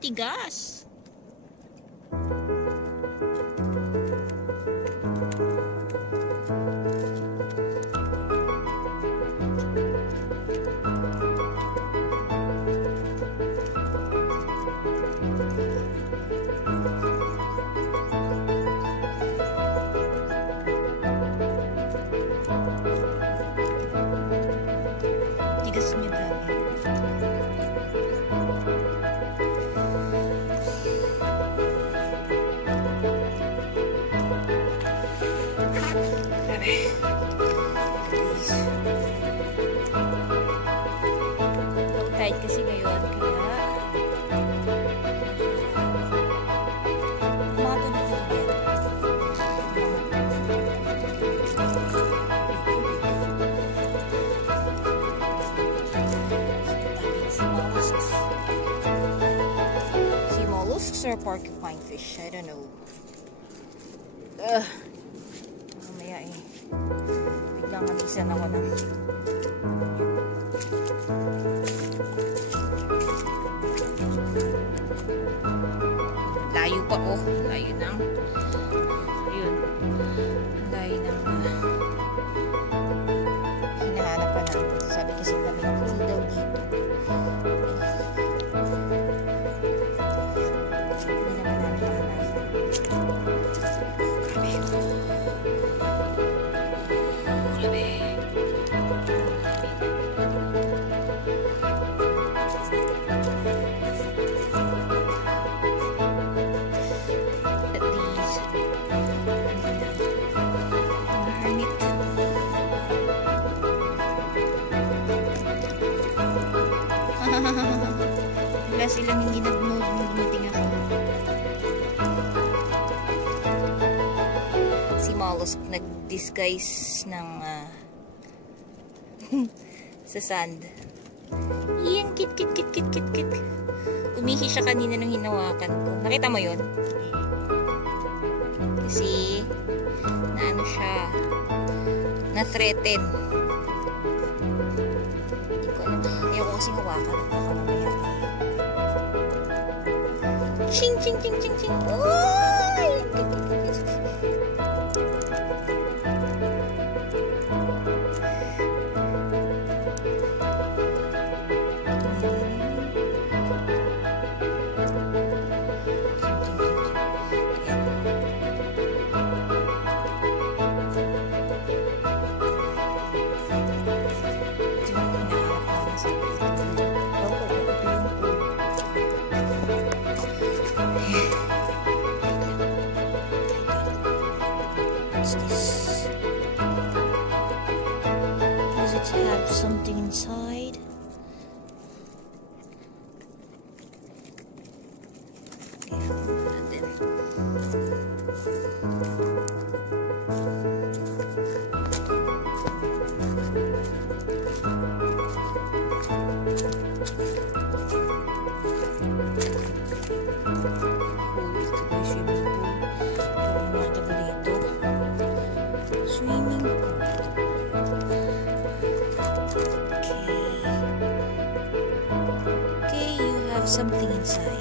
titigas. Tigas niya grabe. Low tide kasi ngayon, kaya umato na talaga. Sea mollusks or porcupine fish? I don't know. Mamaya eh. Biglang manisan ako ng layo pa oh. Layo ng ayun. Layo ng hinahanap pa natin. Sabi kasi kami pool daw dito. Hindi naman namin wala silang hindi nag-move nung dumating ako. Si mollusk nag-disguise ng sa sand. Iyan, kit. Umihi siya kanina nung hinawakan ko. Nakita mo yun? Kasi na ano siya, na-threaten. Ayaw ko kasi hawakan. Baka mamaya. Ching! Oy! What's this? Does it have something inside? Swimming pool. Okay, you have something inside.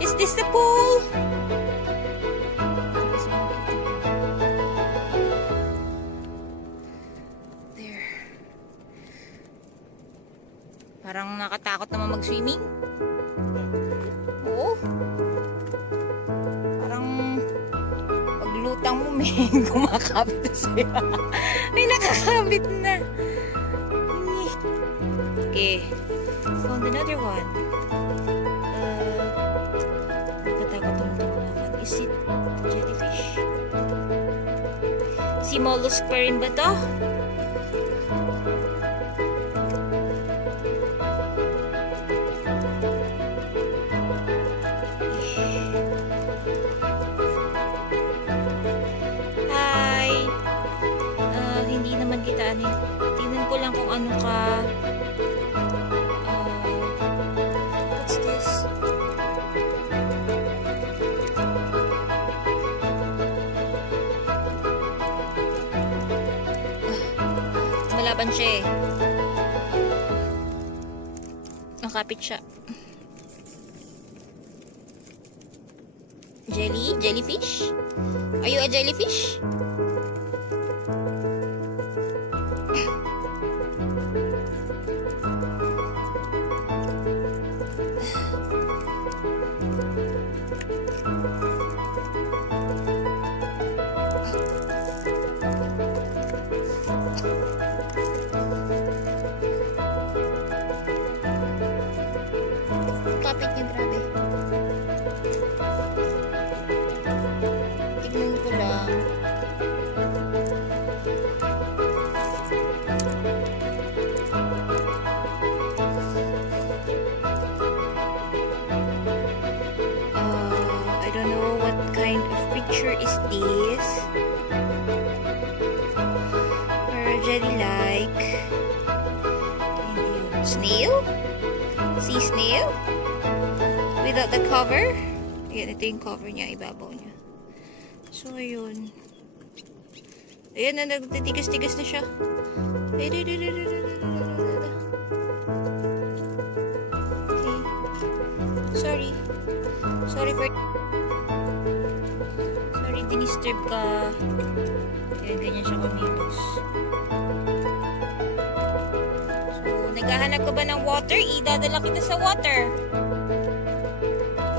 Is this the pool? There. Parang nakatakot naman mag-swimming. Oo. Parang paglutang mo may kumakapit na sa'yo. May nakakapit na. Okay. Found another one. Is it jellyfish? Si mollusk pa rin ba to? Hi! ano ka. What's this? Malaban siya eh. Nakapit siya. Jellyfish? Are you a jellyfish? Kapit niya, grabe. Tignan ko lang. I don't know what kind of picture is this. Or jelly-like. Snail? Sea snail? Without the cover. Ayan, ito yung cover niya, ibabaw niya. So, ayun. Ayan na, nagtitigas-tigas na siya. Okay. Sorry. Sorry, dinisturb ka. Kaya ganyan siya kumilos. So, naghahanap ka ba ng water? Idadala kita sa water.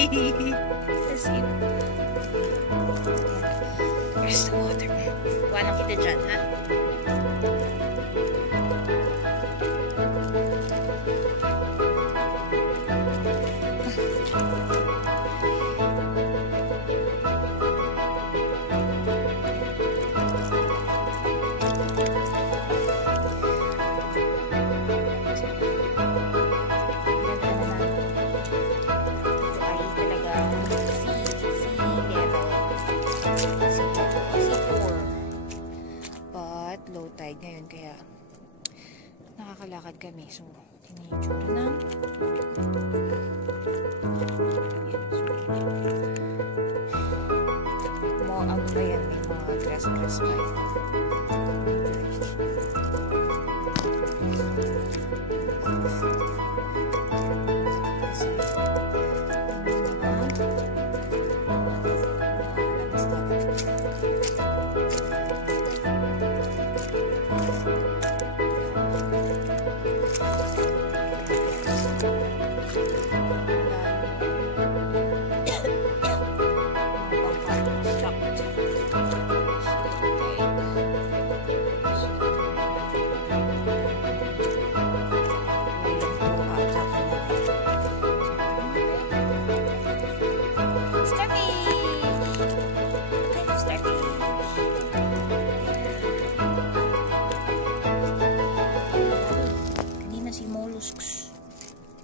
As if. Where's the water? Walang kita dyan, ha? Low tide ngayon kaya nakakalakad kami. So, tingnan yung tsura ng mga ano na yan, may mga grass pa ito.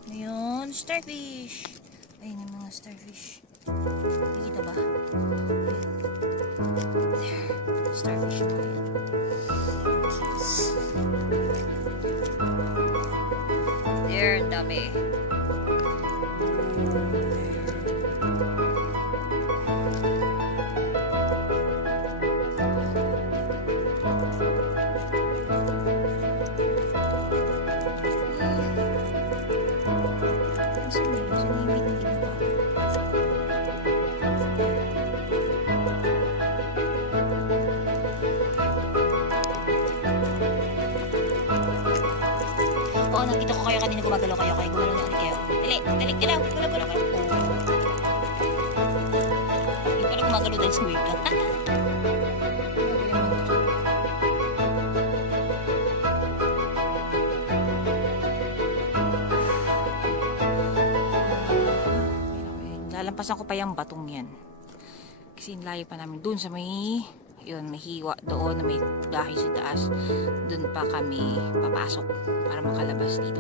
Ngayon, starfish. Ayun yung mga starfish. Nakikita ba? There. Starfish mo yan. There, ang dami. Oo, nakita ko kayo kanina gumagalaw kayo. Kaya gumalaw na ulit kayo. Dali, galaw. Galaw kayo. Yung pala gumagalaw dahil sa wave lang. Lalampasan ko pa yung batong yan. Kasi layo pa namin dun sa may... Yun, may hiwa doon na may dahil sa taas. Doon pa kami papasok para makalabas dito.